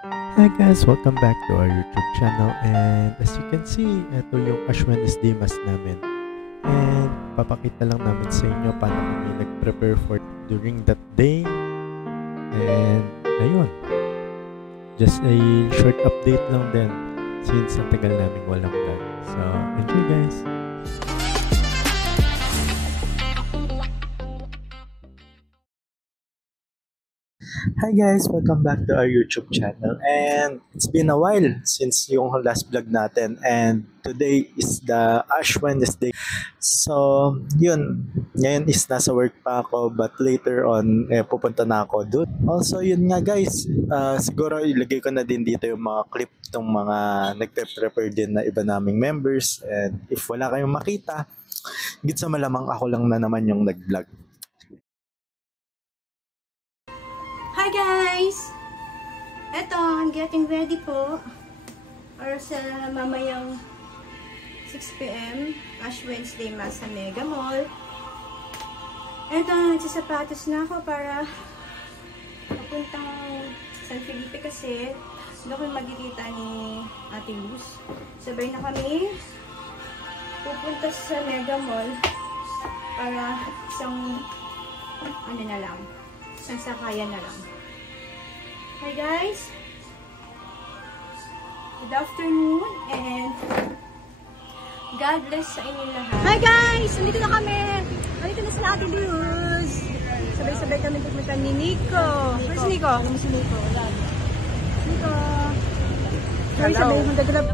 Hi guys! Welcome back to our YouTube channel, and as you can see, ito yung Ash Wednesday mass namin, and papakita lang namin sa inyo paano kami nag-prepare for during that day. And ayun, just a short update lang din since ang tagal namin walang vlog. So enjoy guys! Hi guys! Welcome back to our YouTube channel, and it's been a while since yung last vlog natin, and today is the Ash Wednesday. So yun, ngayon is nasa work pa ako, but later on pupunta na ako doon. Also yun nga guys, siguro ilagay ko na din dito yung mga clip ng mga nagpe-prepare din na iba naming members, and if wala kayong makita, higit sa malamang ako lang na naman yung nag-vlog. Hi guys! Eto, I'm getting ready po para sa mamayang 6 PM Ash Wednesday Mass sa Mega Mall. Eto, nagsasapatos na ako para papuntang San Felipe kasi doon ko magkikita ni Ate Luz. Sabay na kami pupunta sa Mega Mall para isang ano na lang, isang sakayan na lang. Hi guys! Good afternoon and God bless sa inyo lahat. Hi guys! Nandito na kami! Nandito na sila Ate Luz! Sabay-sabay kami pupunta ni Nico. Where's Nico? Kami si Nico. Nico! Sabay-sabay magdadalab.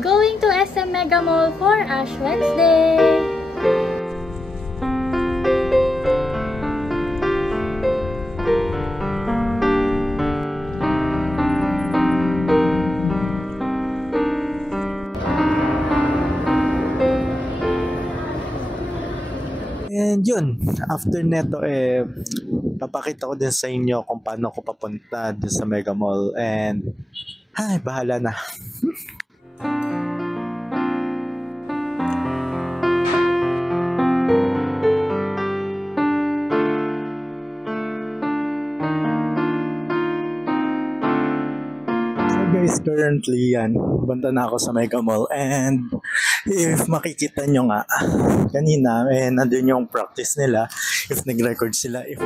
Going to SM Mega Mall for Ash Wednesday! And yun, after neto papakita ko din sa inyo kung paano ako papunta din sa Mega Mall, and ay, bahala na. Guys, currently yan, punta na ako sa Mega Mall, and if makikita nyo nga kanina, nandun yung practice nila, if nag-record sila, if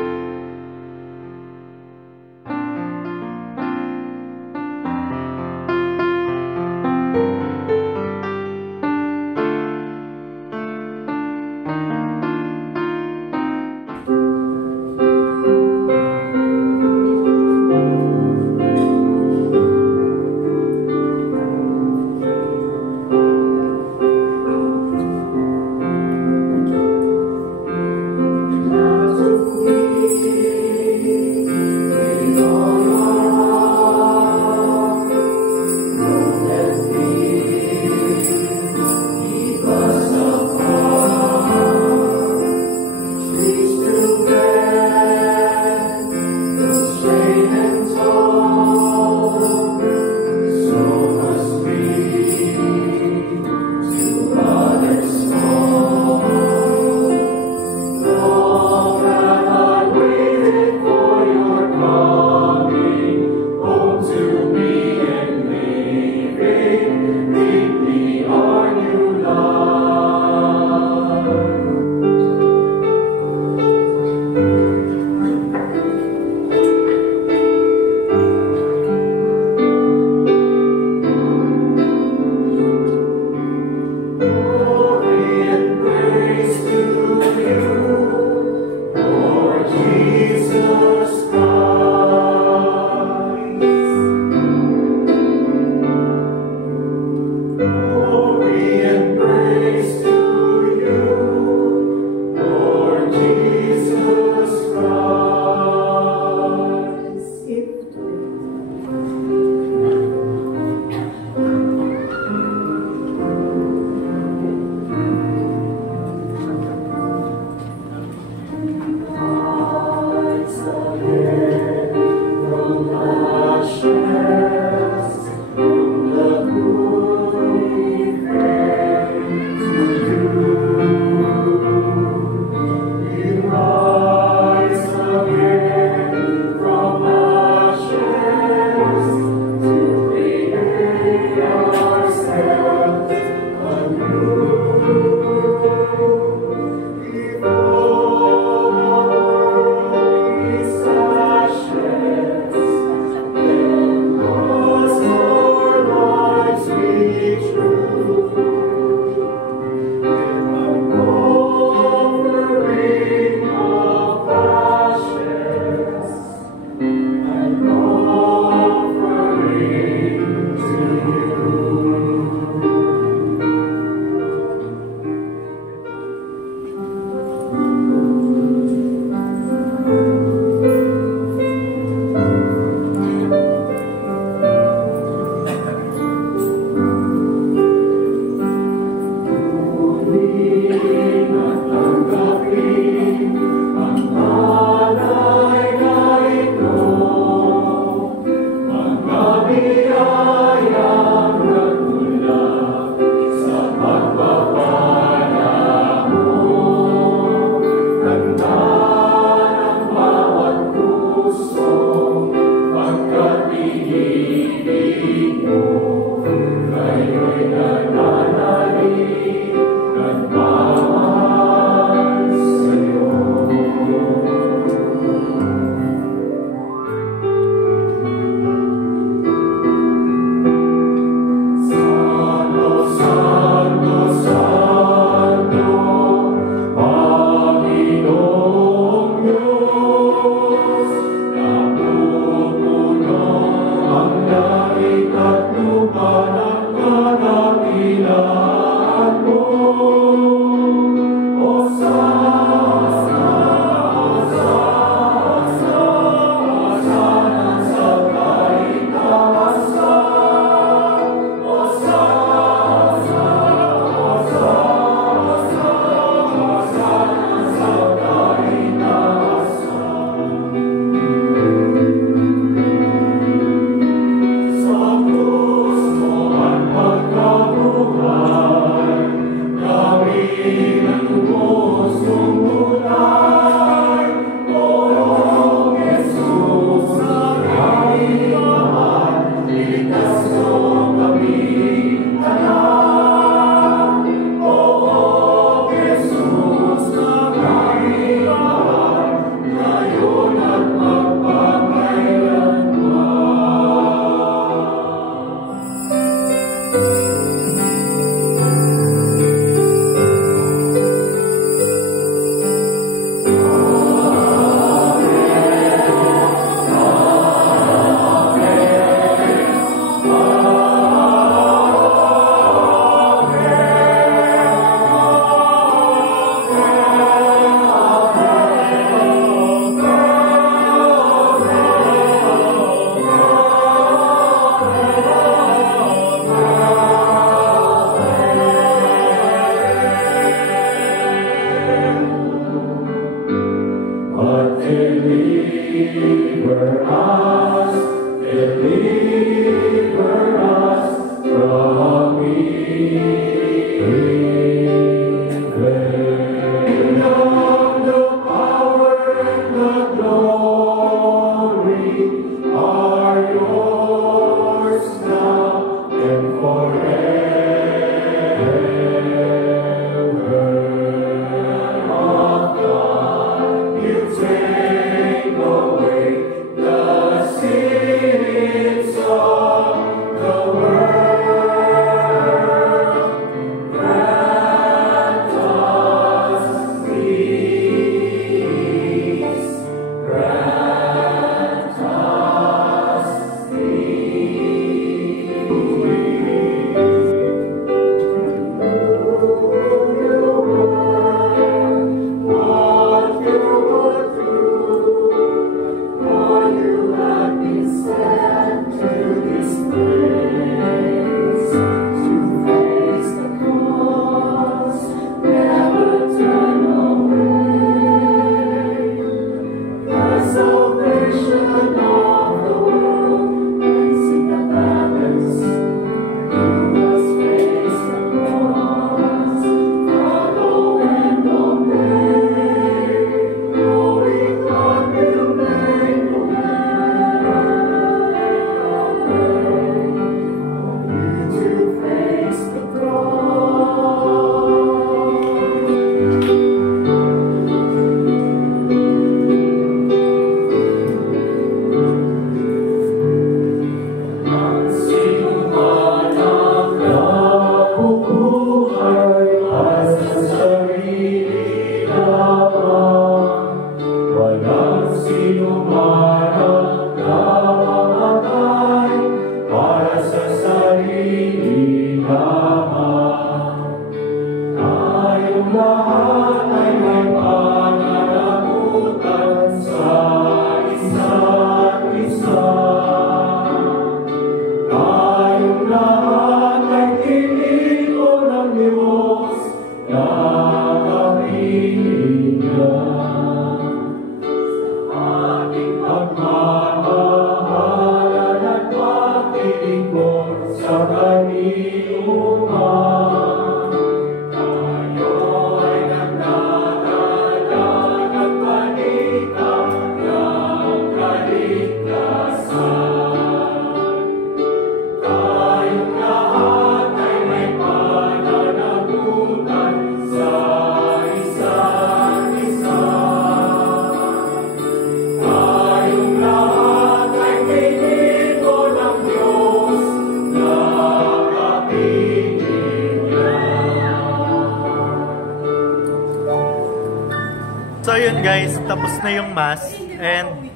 So yun guys, tapos na yung mass and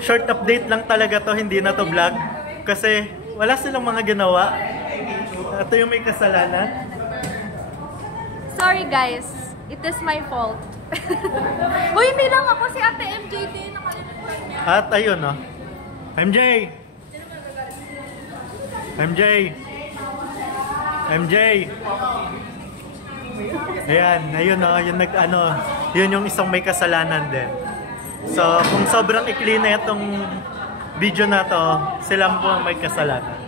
short update lang talaga to, hindi na to vlog kasi wala silang mga ginawa. Ito yung may kasalanan. Sorry guys, it is my fault. Uy, hindi lang ako, si Ate MJ din, nakalimutan niya. At ayun MJ! MJ! MJ! Ayan, ayun yun yung isang may kasalanan din. So, kung sobrang ikli na itong video na to, sila po ang may kasalanan.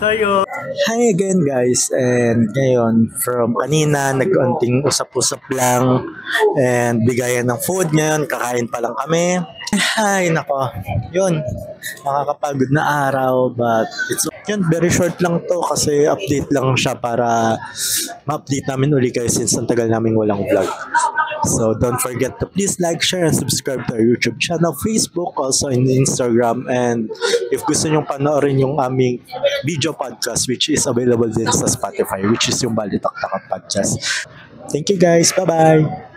So, yun. Hi again guys, and ngayon from kanina nag-unting usap-usap lang and bigayan ng food. Ngayon kakain pa lang kami. Hi, nako, yun, nakakapagod na araw but it's yun, very short lang to kasi update lang siya para ma-update namin uli kayo since ang tagal namin walang vlog. So don't forget to please like, share, and subscribe to our YouTube channel, Facebook, also in Instagram, and if gusto nyong panoorin yung aming video podcast which is available din sa Spotify, which is yung Balitaktakan Podcast. Thank you guys, bye-bye!